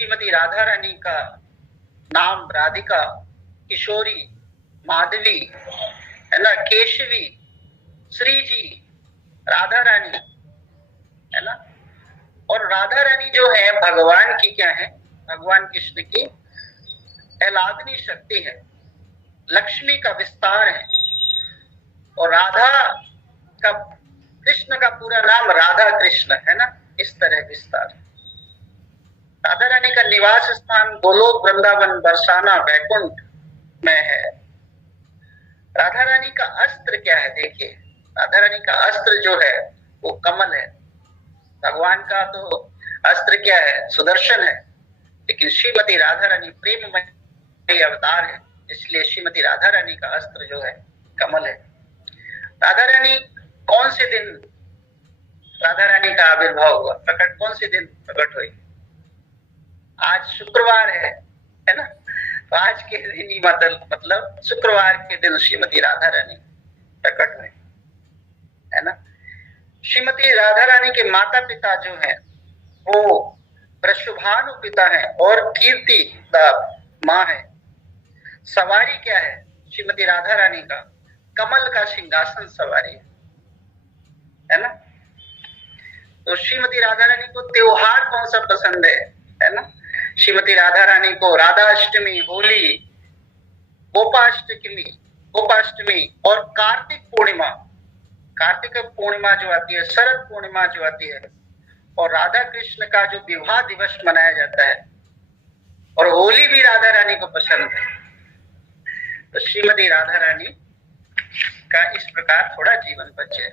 श्रीमती राधा रानी का नाम राधिका, किशोरी, माधवी, है ना, केशवी, श्री जी, राधा रानी, है ना। और राधा रानी जो है भगवान की क्या है, भगवान कृष्ण की आह्लादनी शक्ति है, लक्ष्मी का विस्तार है। और राधा का, कृष्ण का पूरा नाम राधा कृष्ण है ना, इस तरह विस्तार। राधा रानी का निवास स्थान गोलोक, वृंदावन, बरसाना, वैकुंठ में है। राधा रानी का अस्त्र क्या है, देखिए राधा रानी का अस्त्र जो है वो कमल है। भगवान का तो अस्त्र क्या है, सुदर्शन है, लेकिन श्रीमती राधा रानी प्रेममय अवतार है, इसलिए श्रीमती राधा रानी का अस्त्र जो है कमल है। राधा रानी कौन से दिन, राधा रानी का आविर्भाव हुआ, प्रकट कौन से दिन प्रकट हुई? आज शुक्रवार है ना। तो आज के दिन ही मतलब शुक्रवार के दिन श्रीमती राधा रानी प्रकट हुए, है ना। श्रीमती राधा रानी के माता पिता जो हैं वो वृषभानु पिता है और कीर्ति माँ है। सवारी क्या है श्रीमती राधा रानी का, कमल का सिंहासन सवारी है ना। तो श्रीमती राधा रानी को त्योहार कौन सा पसंद है ना। श्रीमती राधा रानी को राधाष्टमी, होली, गोपाष्टमी और कार्तिक पूर्णिमा, कार्तिक पूर्णिमा जो आती है, शरद पूर्णिमा जो आती है, और राधा कृष्ण का जो विवाह दिवस मनाया जाता है, और होली भी राधा रानी को पसंद है। तो श्रीमती राधा रानी का इस प्रकार थोड़ा जीवन परिचय।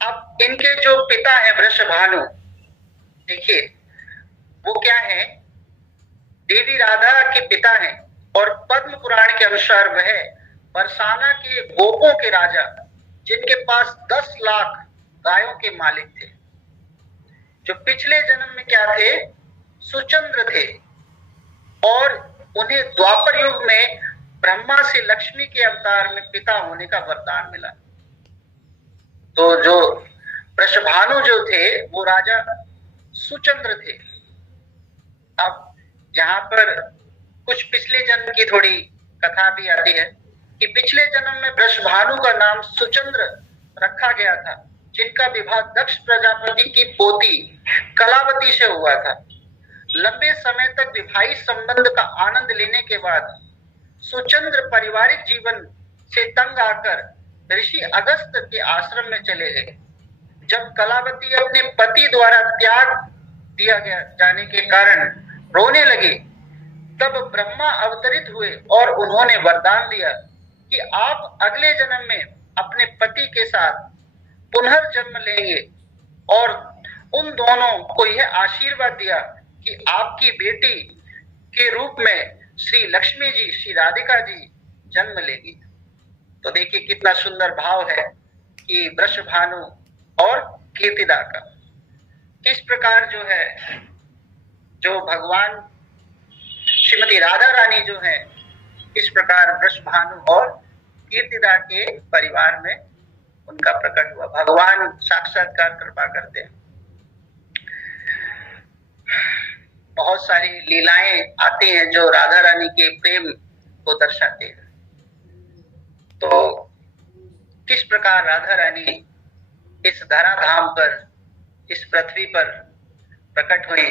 अब इनके जो पिता है वृषभानु, देखिए वो क्या है, देवी राधा के पिता हैं और पद्म पुराण के अनुसार वह बरसाना के गोपों के राजा, जिनके पास 10 लाख गायों के मालिक थे, जो पिछले जन्म में क्या थे, सुचंद्र थे, और उन्हें द्वापर युग में ब्रह्मा से लक्ष्मी के अवतार में पिता होने का वरदान मिला। तो जो वृषभानु जो थे वो राजा सुचंद्र थे। अब यहाँ पर कुछ पिछले जन्म की थोड़ी कथा भी आती है कि पिछले जन्म में वृषभानु का नाम सुचंद्र रखा गया था, जिनका विवाह दक्ष प्रजापति की पोती कलावती से हुआ था। लंबे समय तक विवाहित संबंध का आनंद लेने के बाद सुचंद्र पारिवारिक जीवन से तंग आकर ऋषि अगस्त के आश्रम में चले गए। जब कलावती अपने पति द्वारा त्याग दिया गया जाने के कारण रोने लगे, तब ब्रह्मा अवतरित हुए और उन्होंने वरदान दिया कि आप अगले जन्म में अपने पति के साथ पुनर्जन्म लेंगे, और उन दोनों को यह आशीर्वाद दिया कि आपकी बेटी के रूप में श्री लक्ष्मी जी, श्री राधिका जी जन्म लेगी। तो देखिए कितना सुंदर भाव है कि वृषभानु और कीर्तिदा का किस प्रकार जो है, जो भगवान श्रीमती राधा रानी जो है, इस प्रकार वृषभानु और कीर्तिदा के परिवार में उनका प्रकट हुआ। भगवान साक्षात्कार कृपा करते हैं। बहुत सारी लीलाएं आती हैं जो राधा रानी के प्रेम को दर्शाते हैं। तो किस प्रकार राधा रानी इस धराधाम पर, इस पृथ्वी पर प्रकट हुई,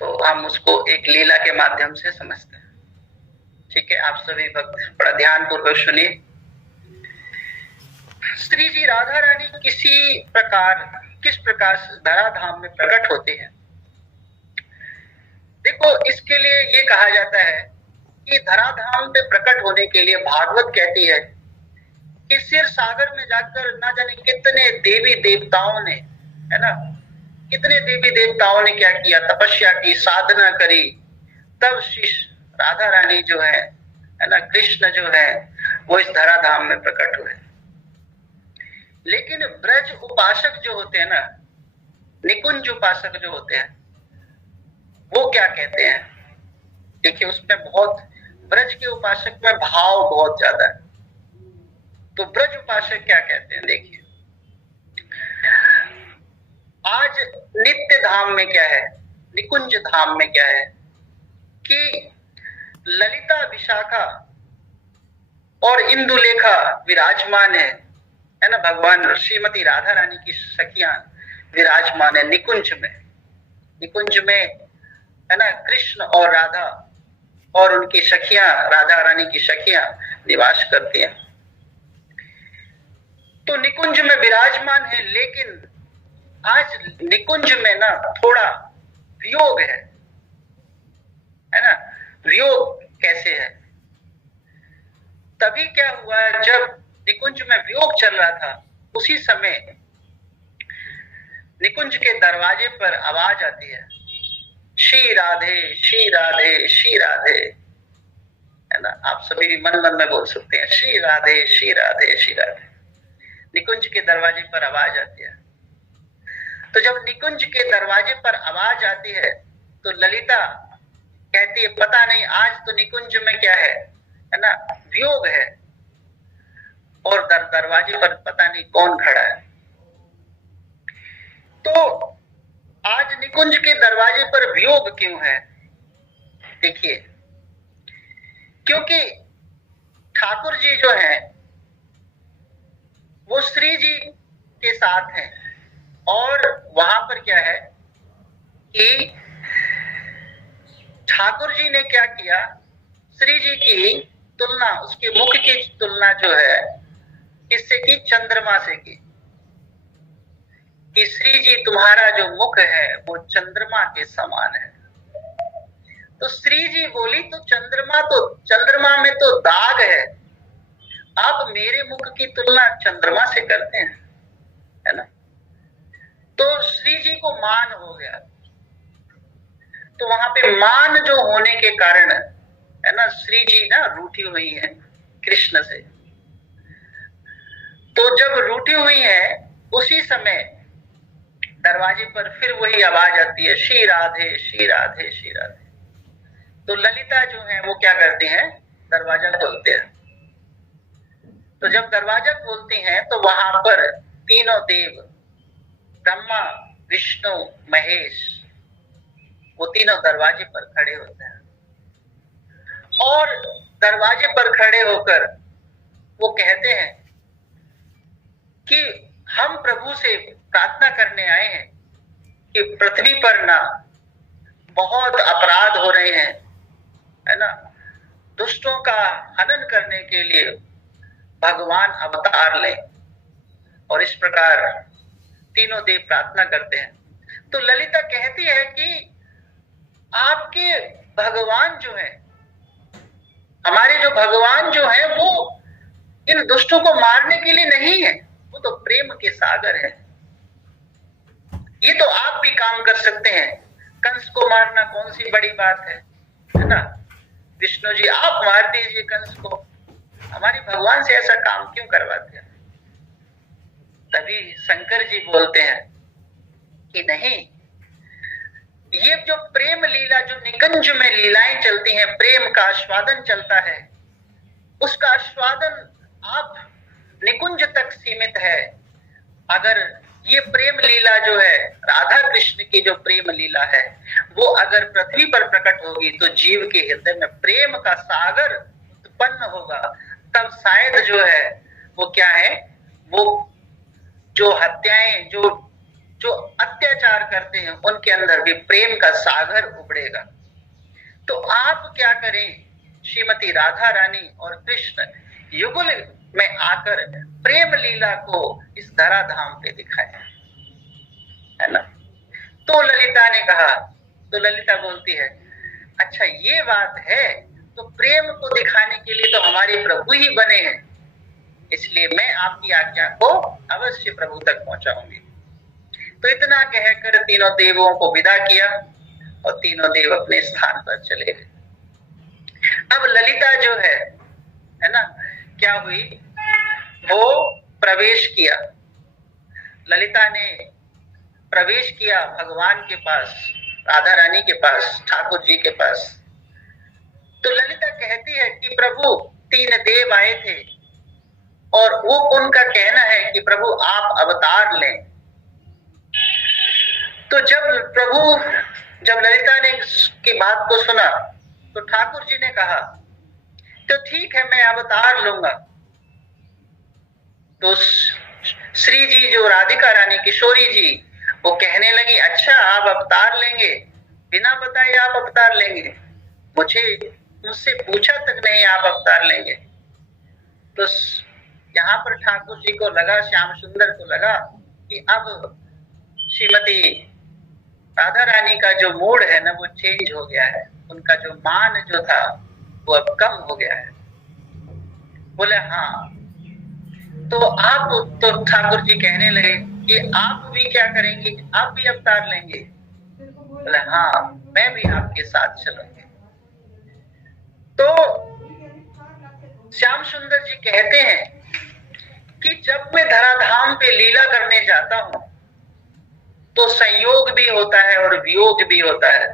तो हम उसको एक लीला के माध्यम से समझते हैं। ठीक है, आप सभी भक्त बड़ा ध्यान पूर्वक सुनिए। श्री जी राधा रानी किस प्रकार धराधाम में प्रकट होते हैं। देखो, इसके लिए ये कहा जाता है कि धराधाम पे प्रकट होने के लिए भागवत कहती है कि क्षीर सागर में जाकर ना जाने कितने देवी देवताओं ने, है ना, कितने देवी देवताओं ने क्या किया, तपस्या की, साधना करी, तब श्री राधा रानी जो है ना, कृष्ण जो है वो इस धराधाम में प्रकट हुए। लेकिन ब्रज उपासक जो होते हैं ना, निकुंज उपासक जो होते हैं, वो क्या कहते हैं। देखिए उसमें बहुत, ब्रज के उपासक में भाव बहुत ज्यादा है। तो ब्रज उपासक क्या कहते हैं, देखिए, आज नित्य धाम में क्या है, निकुंज धाम में क्या है कि ललिता, विशाखा और इंदुलेखा विराजमान है ना। भगवान श्रीमती राधा रानी की सखियां विराजमान है निकुंज में। निकुंज में है ना कृष्ण और राधा और उनकी सखियां, राधा रानी की सखियां निवास करती हैं। तो निकुंज में विराजमान है, लेकिन आज निकुंज में ना थोड़ा वियोग है ना। वियोग कैसे है? तभी क्या हुआ, जब निकुंज में वियोग चल रहा था उसी समय निकुंज के दरवाजे पर आवाज आती है, श्री राधे श्री राधे श्री राधे, है ना। आप सभी भी मन मन में बोल सकते हैं, श्री राधे श्री राधे श्री राधे। निकुंज के दरवाजे पर आवाज आती है। तो जब निकुंज के दरवाजे पर आवाज आती है तो ललिता कहती है, पता नहीं आज तो निकुंज में क्या है ना, वियोग है, और दरवाजे पर पता नहीं कौन खड़ा है। तो आज निकुंज के दरवाजे पर वियोग क्यों है? देखिए, क्योंकि ठाकुर जी जो हैं वो श्री जी के साथ हैं, और वहां पर क्या है कि ठाकुर जी ने क्या किया, श्री जी की तुलना, उसके मुख की तुलना जो है किससे की? चंद्रमा से की। कि श्री जी तुम्हारा जो मुख है वो चंद्रमा के समान है। तो श्री जी बोली, तो चंद्रमा में तो दाग है, आप मेरे मुख की तुलना चंद्रमा से करते हैं, है ना। तो श्री जी को मान हो गया। तो वहां पे मान जो होने के कारण है ना, श्री जी ना रूठी हुई है कृष्ण से। तो जब रूठी हुई है उसी समय दरवाजे पर फिर वही आवाज आती है, श्री राधे श्री राधे श्री राधे। तो ललिता जो है वो क्या करती हैं, दरवाजा खोलते हैं। तो जब दरवाजा खोलती हैं तो वहां पर तीनों देव, ब्रह्मा विष्णु महेश, वो तीनों दरवाजे पर खड़े होते हैं। और दरवाजे पर खड़े होकर वो कहते हैं कि हम प्रभु से प्रार्थना करने आए हैं कि पृथ्वी पर ना बहुत अपराध हो रहे हैं, है ना। दुष्टों का हनन करने के लिए भगवान अवतार लें। और इस प्रकार तीनों देव प्रार्थना करते हैं। तो ललिता कहती है कि आपके भगवान जो है, हमारे जो भगवान जो है वो इन दुष्टों को मारने के लिए नहीं है, वो तो प्रेम के सागर है। ये तो आप भी काम कर सकते हैं, कंस को मारना कौन सी बड़ी बात है ना। विष्णु जी आप मार दीजिए कंस को, हमारे भगवान से ऐसा काम क्यों करवाते हैं। तभी शंकर जी बोलते हैं कि नहीं, ये जो प्रेम लीला, जो निकुंज में लीलाएं चलती हैं, प्रेम का आस्वादन चलता है, उसका आस्वादन आप निकुंज तक सीमित है। अगर ये प्रेम लीला जो है, राधा कृष्ण की जो प्रेम लीला है, वो अगर पृथ्वी पर प्रकट होगी तो जीव के हृदय में प्रेम का सागर उत्पन्न होगा। तब शायद जो है वो क्या है, वो जो हत्याएं, जो अत्याचार करते हैं, उनके अंदर भी प्रेम का सागर उबड़ेगा। तो आप क्या करें, श्रीमती राधा रानी और कृष्ण युगल में आकर प्रेम लीला को इस धराधाम पे दिखाएं, है ना। तो ललिता ने कहा, तो ललिता बोलती है, अच्छा ये बात है, तो प्रेम को दिखाने के लिए तो हमारे प्रभु ही बने हैं, इसलिए मैं आपकी आज्ञा को अवश्य प्रभु तक पहुंचाऊंगी। तो इतना कहकर तीनों देवों को विदा किया और तीनों देव अपने स्थान पर चले गए। अब ललिता जो है ना, क्या हुई, वो प्रवेश किया। ललिता ने प्रवेश किया भगवान के पास, राधा रानी के पास, ठाकुर जी के पास। तो ललिता कहती है कि प्रभु तीन देव आए थे और वो उनका कहना है कि प्रभु आप अवतार लें। तो जब ललिता ने की बात को सुना तो ठाकुर जी ने कहा तो ठीक है, मैं अवतार लूंगा। तो श्री जी जो राधिका रानी किशोरी जी वो कहने लगी, अच्छा आप अवतार लेंगे, बिना बताए आप अवतार लेंगे, मुझसे पूछा तक नहीं आप अवतार लेंगे। तो यहाँ पर ठाकुर जी को लगा, श्याम सुंदर को लगा कि अब श्रीमती राधा रानी का जो मूड है ना वो चेंज हो गया है, उनका जो मान जो था वो अब कम हो गया है। बोले हाँ। तो ठाकुर जी कहने लगे कि आप भी क्या करेंगे, आप भी अवतार लेंगे? बोले हाँ, मैं भी आपके साथ चलूंगी। तो श्याम सुंदर जी कहते हैं कि जब मैं धराधाम पे लीला करने जाता हूं तो संयोग भी होता है और वियोग भी होता है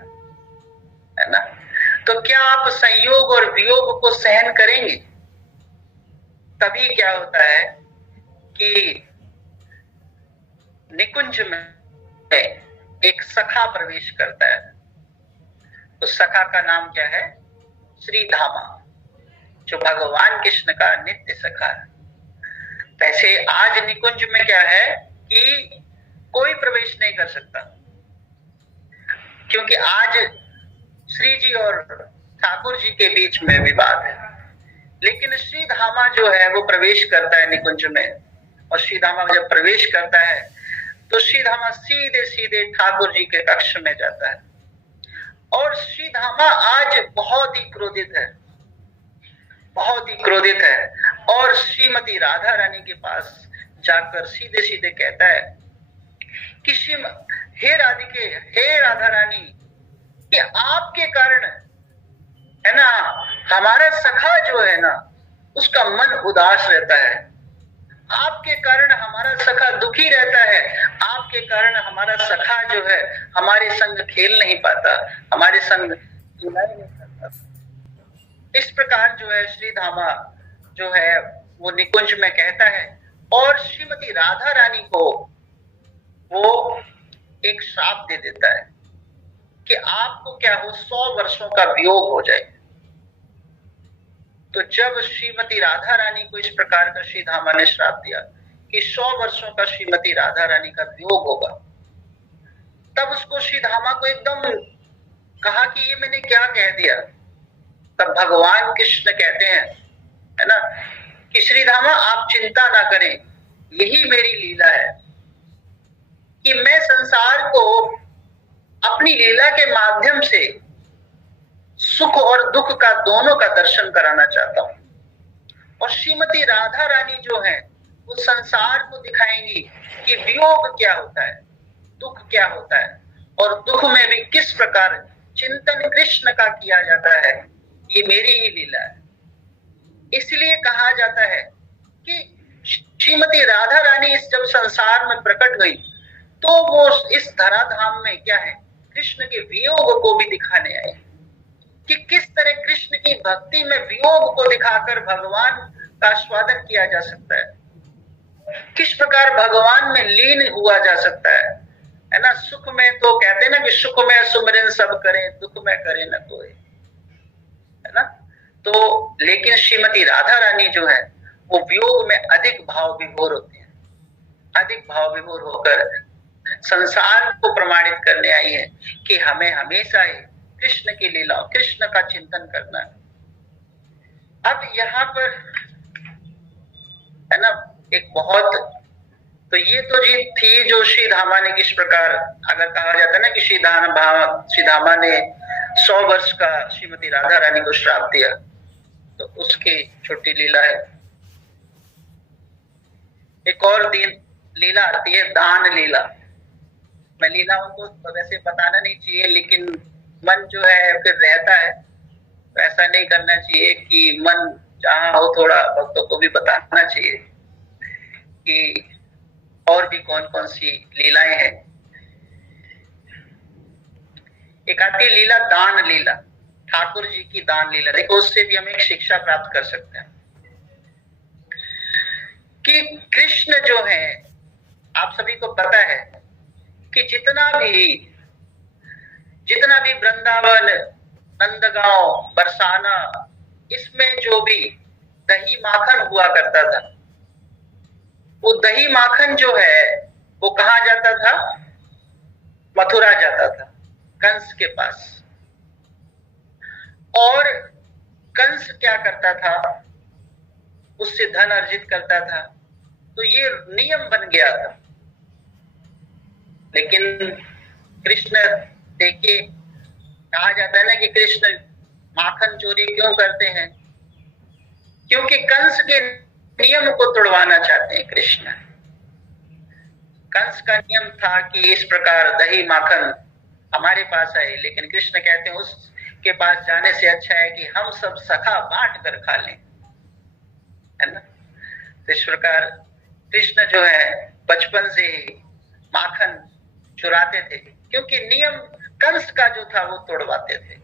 ना? तो क्या आप संयोग और वियोग को सहन करेंगे? तभी क्या होता है कि निकुंज में एक सखा प्रवेश करता है। तो सखा का नाम क्या है? श्रीधामा, जो भगवान कृष्ण का नित्य सखा है। वैसे आज निकुंज में क्या है कि कोई प्रवेश नहीं कर सकता, क्योंकि आज श्री जी और ठाकुर जी के बीच में विवाद है। लेकिन श्रीधामा जो है वो प्रवेश करता है निकुंज में, और श्रीधामा जब प्रवेश करता है तो श्रीधामा सीधे सीधे ठाकुर जी के कक्ष में जाता है। और श्रीधामा आज बहुत ही क्रोधित है, बहुत ही क्रोधित है, और श्रीमती राधा रानी के पास जाकर सीधे सीधे कहता है कि हे राधिके, हे राधा रानी, कि आपके कारण है ना हमारा सखा जो है ना उसका मन उदास रहता है, आपके कारण हमारा सखा दुखी रहता है, आपके कारण हमारा सखा जो है हमारे संग खेल नहीं पाता, हमारे संग जुलाई नहीं करता। इस प्रकार जो है श्रीधामा जो है वो निकुंज में कहता है, और श्रीमती राधा रानी को वो एक श्राप दे देता है कि आपको क्या हो, 100 वर्षों का वियोग हो जाए। तो जब श्रीमती राधा रानी को इस प्रकार का श्रीधामा ने श्राप दिया कि 100 वर्षों का श्रीमती राधा रानी का वियोग होगा, तब उसको श्रीधामा को एकदम कहा कि ये मैंने क्या कह दिया। तब भगवान कृष्ण कहते हैं, है ना, कि श्रीधामा आप चिंता ना करें, यही मेरी लीला है कि मैं संसार को अपनी लीला के माध्यम से सुख और दुख का दोनों का दर्शन कराना चाहता हूं। और श्रीमती राधा रानी जो है वो संसार को दिखाएंगी कि वियोग क्या होता है, दुख क्या होता है, और दुख में भी किस प्रकार चिंतन कृष्ण का किया जाता है। ये मेरी ही लीला है। इसलिए कहा जाता है कि श्रीमती राधा रानी इस जब संसार में प्रकट हुई तो वो इस धराधाम में क्या है, कृष्ण के वियोग को भी दिखाने आई कि किस तरह कृष्ण की भक्ति में वियोग को दिखाकर भगवान का स्वादन किया जा सकता है, किस प्रकार भगवान में लीन हुआ जा सकता है ना। सुख में तो कहते हैं ना कि सुख में सुमिरन सब करें, दुख में करे न कोई, है ना। तो लेकिन श्रीमती राधा रानी जो है वो वियोग में अधिक भाव विभोर होती है, अधिक भाव विभोर होकर संसार को प्रमाणित करने आई है कि हमें हमेशा ही कृष्ण की लीला, कृष्ण का चिंतन करना है। अब यहाँ पर है ना एक बहुत, तो ये तो जी थी जो श्रीधामा ने किस प्रकार, अगर कहा जाता है ना कि श्रीधामा ने 100 वर्ष का श्रीमती राधा रानी को श्राप दिया, तो उसकी छोटी लीला है। एक और लीला आती है दान लीला। मैं लीलाओं को वैसे बताना नहीं चाहिए, लेकिन मन जो है फिर रहता है, तो ऐसा नहीं करना चाहिए कि मन जहां हो थोड़ा भक्तों को भी बताना चाहिए कि और भी कौन कौन सी लीलाएं हैं। एक आती लीला दान लीला, ठाकुर जी की दान लीला। देखो उससे भी हम एक शिक्षा प्राप्त कर सकते हैं कि कृष्ण जो है, आप सभी को पता है कि जितना भी वृंदावन, नंदगांव, बरसाना, इसमें जो भी दही माखन हुआ करता था, वो दही माखन जो है वो कहाँ जाता था? मथुरा जाता था, कंस के पास। और कंस क्या करता था? उससे धन अर्जित करता था। तो ये नियम बन गया था। लेकिन कृष्ण, देखिए, कहा जाता है ना कि कृष्ण माखन चोरी क्यों करते हैं? क्योंकि कंस के नियम को तोड़वाना चाहते हैं कृष्ण। कंस का नियम था कि इस प्रकार दही माखन हमारे पास आए, लेकिन कृष्ण कहते हैं उसके पास जाने से अच्छा है कि हम सब सखा बांट कर खा लें, है ना। तो इस प्रकार कृष्ण जो है बचपन से ही माखन चुराते थे, क्योंकि नियम कंस का जो था वो तोड़वाते थे।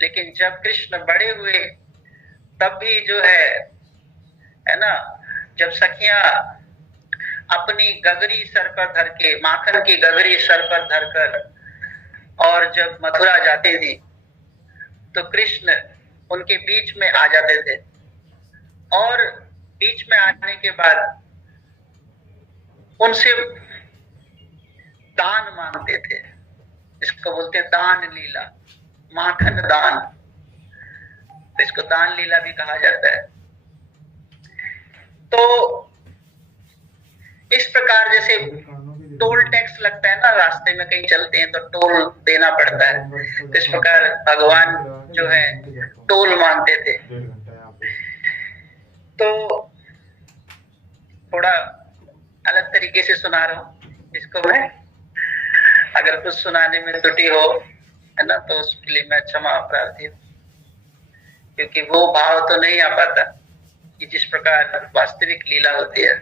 लेकिन जब कृष्ण बड़े हुए तब भी जो है ना, जब सखियां अपनी गगरी सर पर धर के, माखन की गगरी सर पर धरकर और जब मथुरा जाते थे तो कृष्ण उनके बीच में आ जाते थे, और बीच में आने के बाद उनसे दान मांगते थे। इसको बोलते हैं दान लीला, माखन दान। तो इसको दान लीला भी कहा जाता है। तो इस प्रकार जैसे टोल टैक्स लगता है ना, रास्ते में कहीं चलते हैं तो टोल देना पड़ता है, तो इस प्रकार भगवान जो है टोल मांगते थे। तो थोड़ा अलग तरीके से सुना रहा हूं इसको मैं, अगर कुछ सुनाने में त्रुटि हो, है ना, तो उसके लिए मैं क्षमा प्रार्थी हूँ, क्योंकि वो भाव तो नहीं आ पाता कि जिस प्रकार वास्तविक लीला होती है।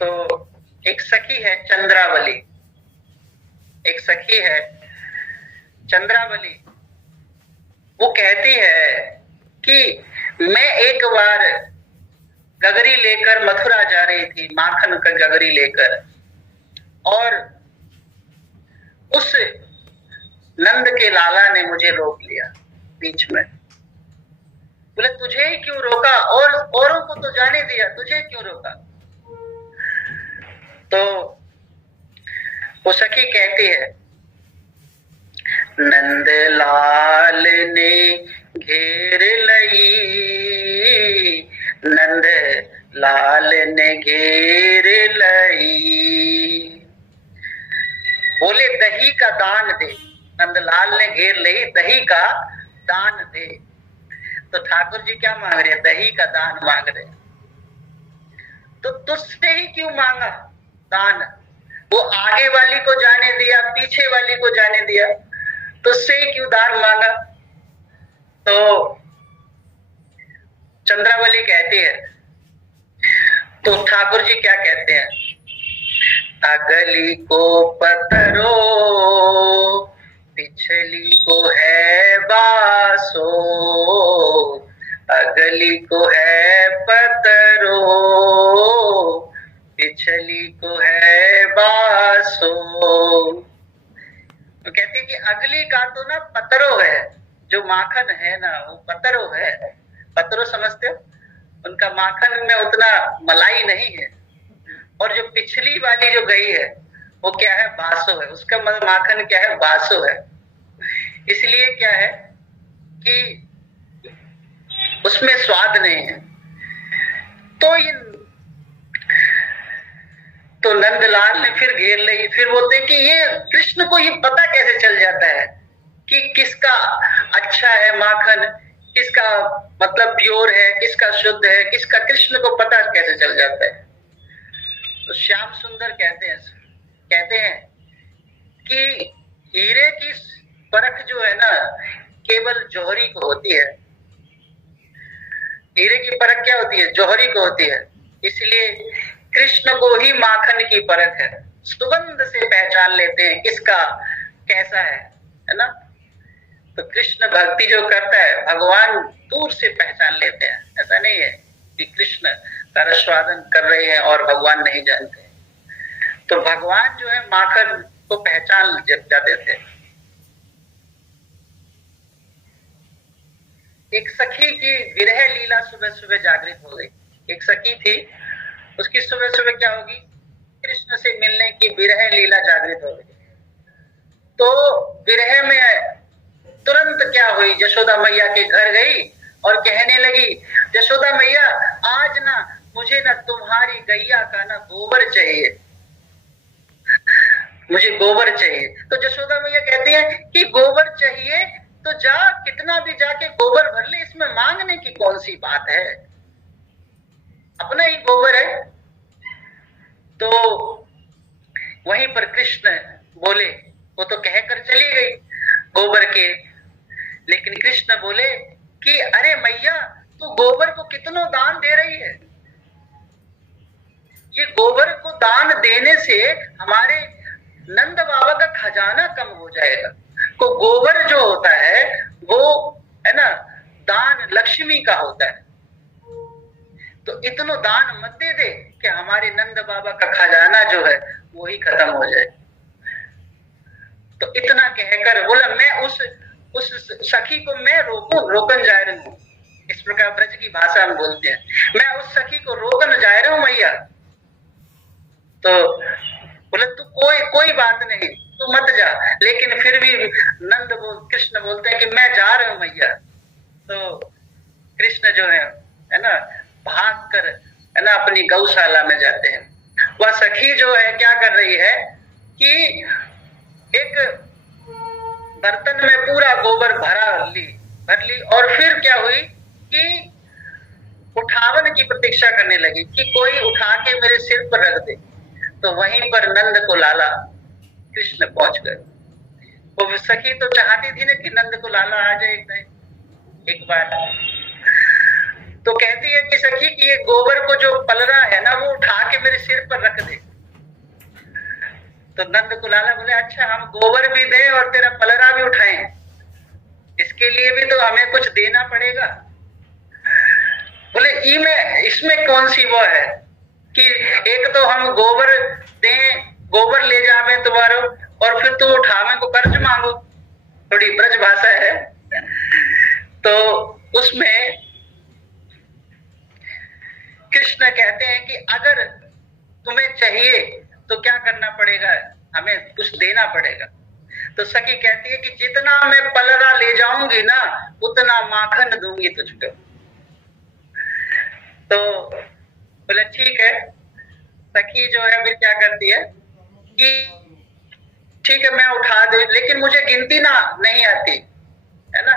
तो एक सखी है चंद्रावली, एक सखी है चंद्रावली, वो कहती है कि मैं एक बार गगरी लेकर मथुरा जा रही थी, माखन का गगरी लेकर, और उस नंद के लाला ने मुझे रोक लिया बीच में। बोले तुझे ही क्यों रोका, और औरों को तो जाने दिया, तुझे क्यों रोका? तो वो सखी कहती है, नंद लाल ने घेर लई, नंद लाल ने घेर लई। बोले दही का दान दे, नंदलाल ने घेर लई, दही का दान दे। तो ठाकुर जी क्या मांग रहे हैं? दही का दान मांग रहे। तो तुझसे ही क्यों मांगा दान? वो आगे वाली को जाने दिया, पीछे वाली को जाने दिया, तुझसे ही क्यों दान मांगा? तो चंद्रावली कहती है, तो ठाकुर जी क्या कहते हैं? अगली को पतरो, पिछली को है बासो, अगली को है पतरो, पिछली को है बासो। तो कहते हैं कि अगली का तो ना पतरो है, जो माखन है ना वो पतरो है। पतरो समझते हो? उनका माखन में उतना मलाई नहीं है। और जो पिछली वाली जो गई है वो क्या है? बासो है। उसका माखन क्या है? बासो है। इसलिए क्या है कि उसमें स्वाद नहीं है। तो नंदलाल ने फिर घेर ली। फिर बोलते कि ये कृष्ण को ये पता कैसे चल जाता है कि किसका अच्छा है माखन, किसका मतलब प्योर है, किसका शुद्ध है, किसका, कृष्ण को पता कैसे चल जाता है? तो श्याम सुंदर कहते हैं कि हीरे की परख जो है ना केवल जौहरी को होती है। हीरे की परख क्या होती है? जौहरी को होती है। इसलिए कृष्ण को ही माखन की परख है। सुगंध से पहचान लेते हैं किसका कैसा है ना। तो कृष्ण भक्ति जो करता है भगवान दूर से पहचान लेते हैं। ऐसा नहीं है कि कृष्ण का रसास्वादन कर रहे हैं और भगवान नहीं जानते। तो भगवान जो है माखन को पहचान जाते थे। एक सखी की विरह लीला सुबह सुबह जागृत हो गई। एक सखी थी, उसकी सुबह सुबह क्या होगी, कृष्ण से मिलने की विरह लीला जागृत हो गई। तो विरह में तुरंत क्या हुई, यशोदा मैया के घर गई और कहने लगी, यशोदा मैया आज ना मुझे ना तुम्हारी गैया का ना गोबर चाहिए, मुझे गोबर चाहिए। तो यशोदा मैया कहती है कि गोबर चाहिए तो जा, कितना भी जाके गोबर भर ले, इसमें मांगने की कौन सी बात है, अपना ही गोबर है। तो वहीं पर कृष्ण बोले, वो तो कहकर चली गई गोबर के, लेकिन कृष्ण बोले कि अरे मैया तू गोबर को कितनों दान दे रही है, ये गोबर को दान देने से हमारे नंद बाबा का खजाना कम हो जाएगा। तो गोबर जो होता है वो है ना दान लक्ष्मी का होता है, तो इतना दान मत दे दे कि हमारे नंद बाबा का खजाना जो है वो ही खत्म हो जाए। तो इतना कहकर बोला, मैं उस सखी को मैं रोकन जा रही हूँ, इस प्रकार ब्रज की भाषा में बोलते हैं, मैं उस सखी को रोकन जा रहा हूँ मैया। तो बोले तू कोई बात नहीं, तू मत जा, लेकिन फिर भी कृष्ण बोलते हैं कि मैं जा रहा हूं मैया। तो कृष्ण जो है ना भाग कर है ना अपनी गौशाला में जाते हैं। वह सखी जो है क्या कर रही है कि एक बर्तन में पूरा गोबर भर ली और फिर क्या हुई कि उठावन की प्रतीक्षा करने लगी कि कोई उठा के मेरे सिर पर रख दे। तो वहीं पर नंद को लाला कृष्ण पहुंच गए। वो सखी तो चाहती थी ना कि नंद को लाला आ जाए एक बार। तो कहती है कि सखी कि ये गोबर को जो पलरा है ना वो उठा के मेरे सिर पर रख दे। तो नंद को लाला बोले अच्छा हम गोबर भी दें और तेरा पलरा भी उठाएं, इसके लिए भी तो हमें कुछ देना पड़ेगा। बोले इसमें कौन सी वो है कि एक तो हम गोबर दें, गोबर ले जावे तुम्हारो और फिर तुम उठावे को कर्ज मांगो, थोड़ी ब्रज भाषा है। तो उसमें कृष्ण कहते हैं कि अगर तुम्हें चाहिए तो क्या करना पड़ेगा, हमें कुछ देना पड़ेगा। तो सखी कहती है कि जितना मैं पलरा ले जाऊंगी ना उतना माखन दूंगी तुझको। तो बोले ठीक है। सखी जो है फिर क्या करती है कि ठीक है मैं उठा दे, लेकिन मुझे गिनती ना नहीं आती है ना,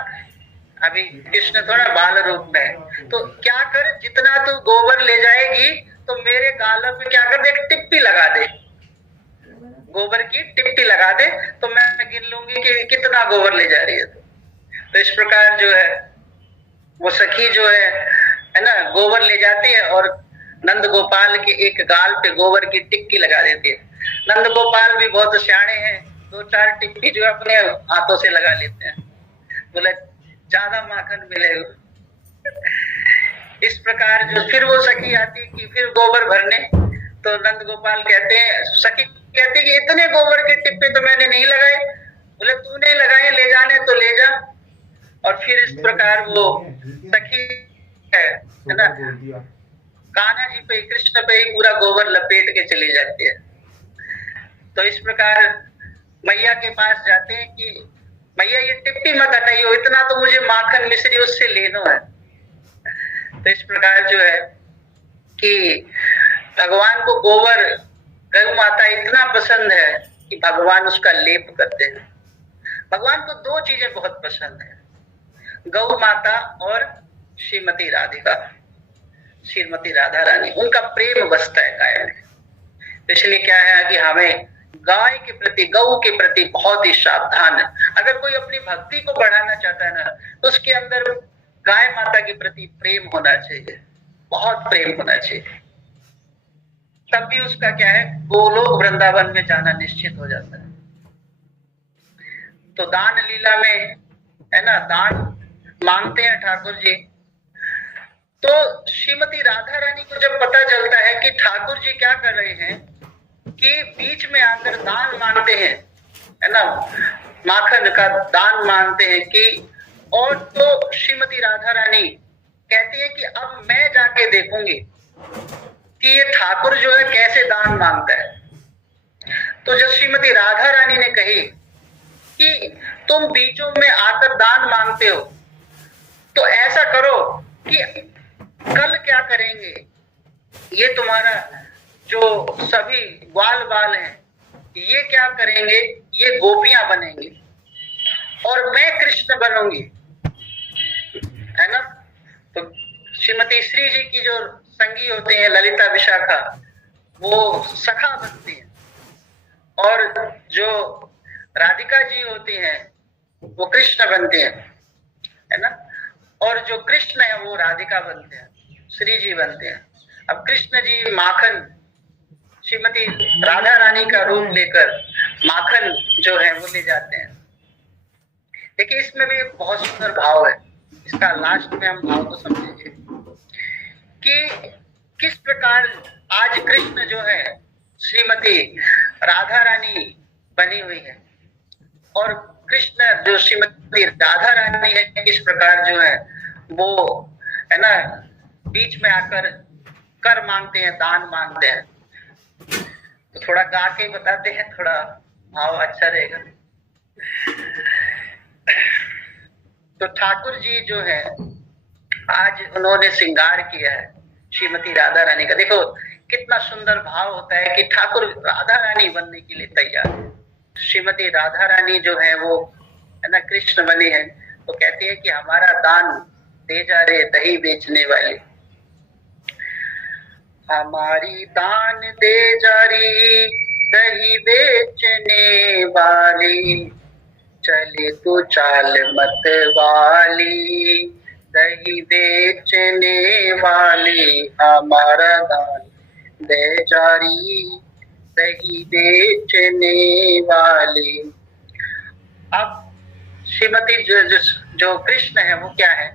अभी कृष्ण थोड़ा बाल रूप में है। तो क्या कर, जितना तू गोबर ले जाएगी तो मेरे गालों पे क्या कर दे, एक टिप्पी लगा दे, गोबर की टिप्पी लगा दे, तो मैं गिन लूंगी कि कितना गोबर ले जा रही है। तो इस प्रकार जो है वो सखी जो है ना गोबर ले जाती है और नंद गोपाल के एक गाल पे गोबर की टिक्की लगा देती है। नंद गोपाल भी बहुत सियाणे हैं, 2-4 टिक्की जो अपने हाथों से लगा लेते हैं, बोले ज्यादा माखन मिलेगा। इस प्रकार जो फिर वो सखी आती कि फिर गोबर भरने, तो नंद गोपाल कहते हैं, सखी कहती कि इतने गोबर के टिप्पे तो मैंने नहीं लगाए। बोले तूने लगाए, ले जाने तो ले जा। और फिर इस प्रकार वो सखी है ना कान्हा जी पे, कृष्ण पे ही पूरा गोबर लपेट के चली जाती है। तो इस प्रकार मैया के पास जाते हैं कि मैया ये टिप्पी मत हटाइयो, इतना तो मुझे माखन मिश्री उससे लेना है। तो इस प्रकार जो है कि भगवान को गोबर गौ माता इतना पसंद है कि भगवान उसका लेप करते हैं। भगवान को 2 चीजें बहुत पसंद है, गौ माता और श्रीमती राधिका, श्रीमती राधा रानी, उनका प्रेम बसता है गाय में। इसलिए क्या है कि हमें गाय के प्रति, गौ के प्रति बहुत ही सावधान है। अगर कोई अपनी भक्ति को बढ़ाना चाहता है ना तो उसके अंदर गाय माता के प्रति प्रेम होना चाहिए, बहुत प्रेम होना चाहिए, तब भी उसका क्या है गोलोक वृंदावन में जाना निश्चित हो जाता है। तो दान लीला में है ना दान मांगते हैं ठाकुर जी। तो श्रीमती राधा रानी को जब पता चलता है कि ठाकुर जी क्या कर रहे हैं कि बीच में आकर दान मांगते हैं, है ना, माखन का दान मांगते हैं कि, और तो श्रीमती राधा रानी कहती है कि अब मैं जाके देखूंगी कि ये ठाकुर जो है कैसे दान मांगता है। तो जब श्रीमती राधा रानी ने कही कि तुम बीचों में आकर दान मांगते हो, तो ऐसा करो कि कल क्या करेंगे, ये तुम्हारा जो सभी ग्वाल बाल हैं ये क्या करेंगे, ये गोपियां बनेंगी और मैं कृष्ण बनूंगी, है ना। तो श्रीमती श्री जी की जो संगी होते हैं ललिता विशाखा, वो सखा बनती हैं, और जो राधिका जी होती हैं वो कृष्ण बनते हैं, है ना, और जो कृष्ण है वो राधिका बनते हैं, श्री जी बनते हैं। अब कृष्ण जी माखन, श्रीमती राधा रानी का रूप लेकर माखन जो है वो ले जाते हैं। देखिए इसमें भी एक बहुत सुंदर भाव है, इसका लास्ट में हम भाव को समझेंगे कि किस प्रकार आज कृष्ण जो है श्रीमती राधा रानी बनी हुई है, और कृष्ण जो श्रीमती राधा रानी है किस प्रकार जो है वो, है ना, बीच में आकर कर मांगते हैं, दान मांगते हैं। तो थोड़ा गा के बताते हैं, थोड़ा भाव अच्छा रहेगा। तो ठाकुर जी जो है आज उन्होंने श्रृंगार किया है श्रीमती राधा रानी का। देखो कितना सुंदर भाव होता है कि ठाकुर राधा रानी बनने के लिए तैयार है। श्रीमती राधा रानी जो है वो, है ना, कृष्ण बनी है, तो कहती है कि हमारा दान दे जा रे दही बेचने वाले, हमारी दान दे जा री दही बेचने वाली, चले तू चाल मत वाली, दही बेचने वाली, हमारा दान दे जा री दही बेचने वाली। अब श्रीमती जो कृष्ण है वो क्या है,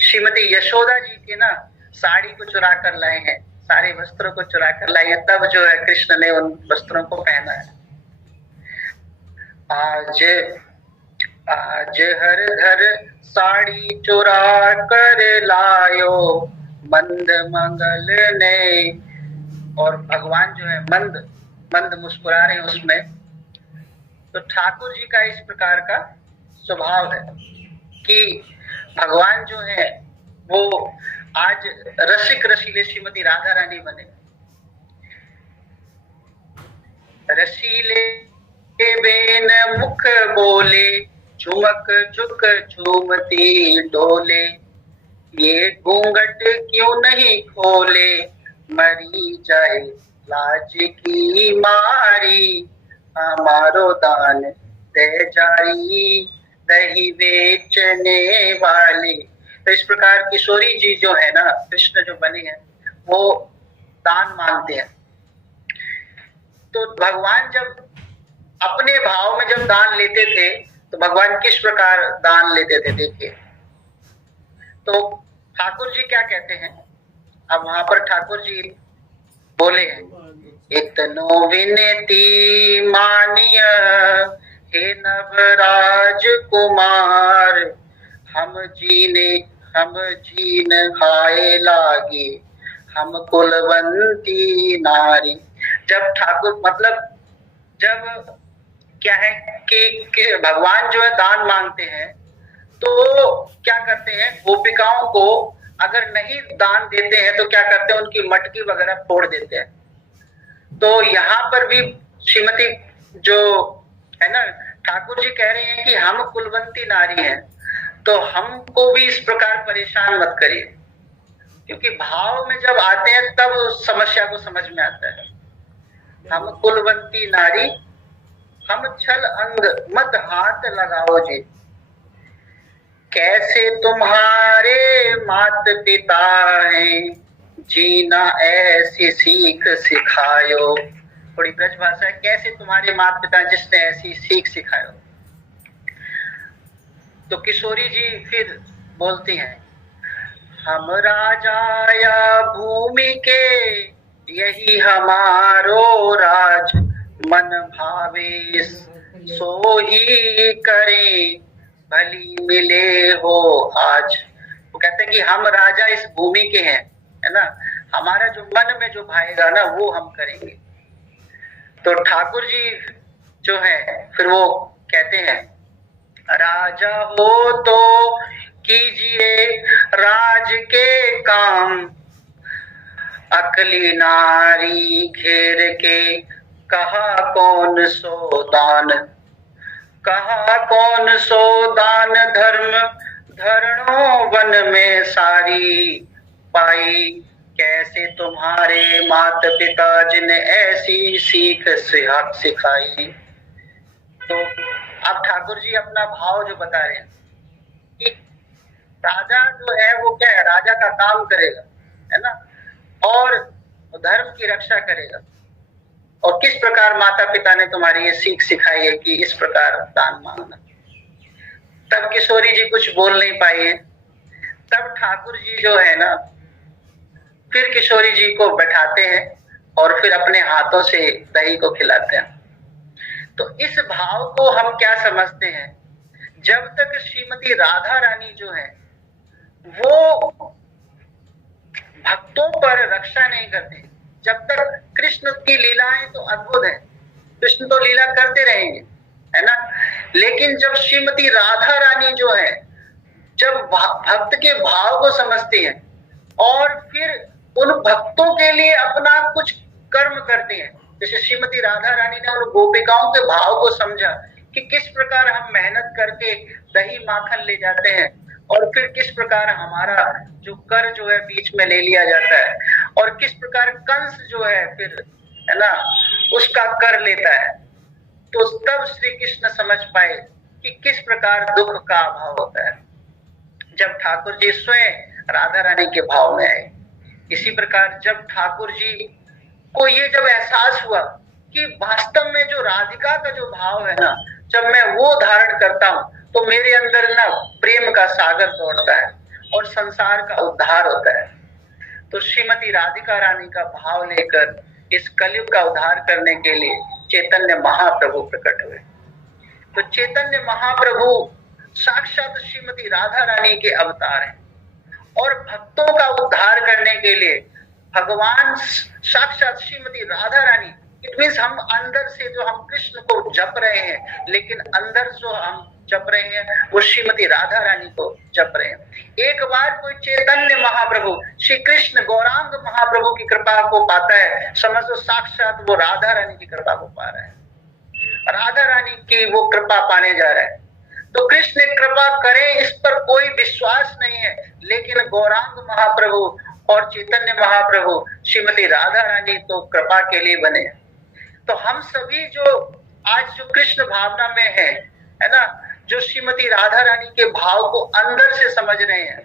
श्रीमती यशोदा जी के ना साड़ी को चुरा कर लाए हैं, सारे वस्त्रों को चुरा कर लाए हैं, तब जो है कृष्ण ने उन वस्त्रों को पहना है। आज आज हर घर साड़ी चुरा कर लायो मंद मंगल ने, और भगवान जो है मंद मंद मुस्कुरा रहे हैं उसमें। तो ठाकुर जी का इस प्रकार का स्वभाव है कि भगवान जो है वो आज रसिक रसीले श्रीमती राधा रानी बने। रसीले बेन मुख बोले, झुमक झुक झूमती डोले, ये घूंघट क्यों नहीं खोले, मरी जाए लाज की मारी, हमारो दान दे जारी दही बेचने वाली। तो इस प्रकार किशोरी जी जो है ना, कृष्ण जो बनी है, वो दान मांगते हैं। तो भगवान जब अपने भाव में जब दान लेते थे तो भगवान किस प्रकार दान लेते थे, देखिए। तो ठाकुर जी क्या कहते हैं, अब वहां पर ठाकुर जी बोले हैं, इतनो विनती मानिय हे नवराज कुमार, हम जीन खाए लागे, हम कुलवंती नारी। जब ठाकुर मतलब जब क्या है कि भगवान जो है दान मांगते हैं, तो क्या करते हैं, गोपिकाओं को अगर नहीं दान देते हैं तो क्या करते हैं, उनकी मटकी वगैरह फोड़ देते हैं। तो यहाँ पर भी श्रीमती जो है ना, ठाकुर जी कह रहे हैं कि हम कुलवंती नारी हैं, तो हमको भी इस प्रकार परेशान मत करिए, क्योंकि भाव में जब आते हैं तब उस समस्या को समझ में आता है। हम कुलवंती नारी, हम छल अंग मत हाथ लगाओ जी, कैसे तुम्हारे मात पिता हैं, जीना ऐसी सीख सिखायो। थोड़ी ब्रज भाषा है, कैसे तुम्हारे माता पिता जिसने ऐसी सीख सिखायो। तो किशोरी जी फिर बोलती हैं, हम राजा या भूमि के यही हमारो राज मन भावे, सो ही करे भली मिले हो आज। वो कहते हैं कि हम राजा इस भूमि के हैं, है ना, हमारा जो मन में जो भाएगा ना वो हम करेंगे। तो ठाकुर जी जो है फिर वो कहते हैं, राजा हो तो कीजिए राज के काम, अकली नारी घेर के कहा कौन सो दान, कहा कौन सो दान धर्म धरणो वन में सारी, पाई कैसे तुम्हारे मात पिता जिन्हें ऐसी सीख सिखाई। तो अब ठाकुर जी अपना भाव जो बता रहे हैं कि राजा जो है वो क्या है, राजा का काम करेगा, है ना, और धर्म की रक्षा करेगा। और किस प्रकार माता पिता ने तुम्हारी ये सीख सिखाई है कि इस प्रकार दान मांगना। तब किशोरी जी कुछ बोल नहीं पाई है। तब ठाकुर जी जो है ना फिर किशोरी जी को बैठाते हैं और फिर अपने हाथों से दही को खिलाते हैं। तो इस भाव को हम क्या समझते हैं, जब तक श्रीमती राधा रानी जो है वो भक्तों पर रक्षा नहीं करते, जब तक कृष्ण की लीलाएं तो अद्भुत है, कृष्ण तो लीला करते रहेंगे, है ना, लेकिन जब श्रीमती राधा रानी जो है जब भक्त के भाव को समझती हैं और फिर उन भक्तों के लिए अपना कुछ कर्म करते हैं, जैसे श्रीमती राधा रानी ने उन गोपिकाओं के भाव को समझा कि किस प्रकार हम मेहनत करके दही माखन ले जाते हैं और फिर किस प्रकार हमारा जो कर जो है बीच में ले लिया जाता है और किस प्रकार कंस जो है फिर, है ना, उसका कर लेता है। तो तब श्री कृष्ण समझ पाए कि किस प्रकार दुख का अभाव होता है, जब ठाकुर जी स्वयं राधा रानी के भाव में आए। इसी प्रकार जब ठाकुर जी को ये जब एहसास हुआ कि वास्तव में जो राधिका का जो भाव है ना, जब मैं वो धारण करता हूं तो मेरे अंदर ना प्रेम का सागर दौड़ता है और संसार का उद्धार होता है। तो श्रीमती राधिका रानी का भाव लेकर इस कलयुग का उद्धार करने के लिए चैतन्य महाप्रभु प्रकट हुए। तो चैतन्य महाप्रभु साक्षात श्रीमती राधा रानी के अवतार हैं और भक्तों का उद्धार करने के लिए भगवान साक्षात श्रीमती राधा रानी, इट मीन्स हम अंदर से जो हम कृष्ण को जप रहे हैं, लेकिन अंदर जो हम जप रहे हैं वो श्रीमती राधा रानी को जप रहे हैं। एक बार कोई चैतन्य महाप्रभु श्री कृष्ण गौरांग महाप्रभु की कृपा को पाता है, समझो साक्षात वो राधा रानी की कृपा को पा रहा है, राधा रानी की वो कृपा पाने जा रहा है। तो कृष्ण कृपा करे इस पर कोई विश्वास नहीं है, लेकिन गौरांग महाप्रभु और चैतन्य महाप्रभु श्रीमती राधा रानी तो कृपा के लिए बने। तो हम सभी जो आज जो कृष्ण भावना में है ना, जो श्रीमती राधा रानी के भाव को अंदर से समझ रहे हैं,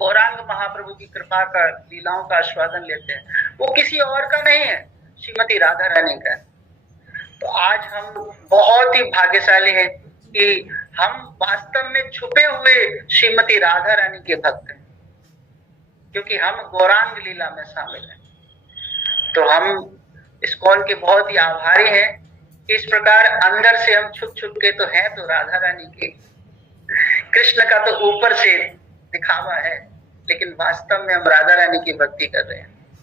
गौरांग महाप्रभु की कृपा का, लीलाओं का आस्वादन लेते हैं, वो किसी और का नहीं है, श्रीमती राधा रानी का। तो आज हम बहुत ही भाग्यशाली हैं कि हम वास्तव में छुपे हुए श्रीमती राधा रानी के भक्त हैं, क्योंकि हम गौरांग लीला में शामिल हैं। तो हम इस्कॉन के बहुत ही आभारी हैं कि इस प्रकार अंदर से हम छुप छुप के तो हैं तो राधा रानी के, कृष्ण का तो ऊपर से दिखावा है, लेकिन वास्तव में हम राधा रानी की भक्ति कर रहे हैं।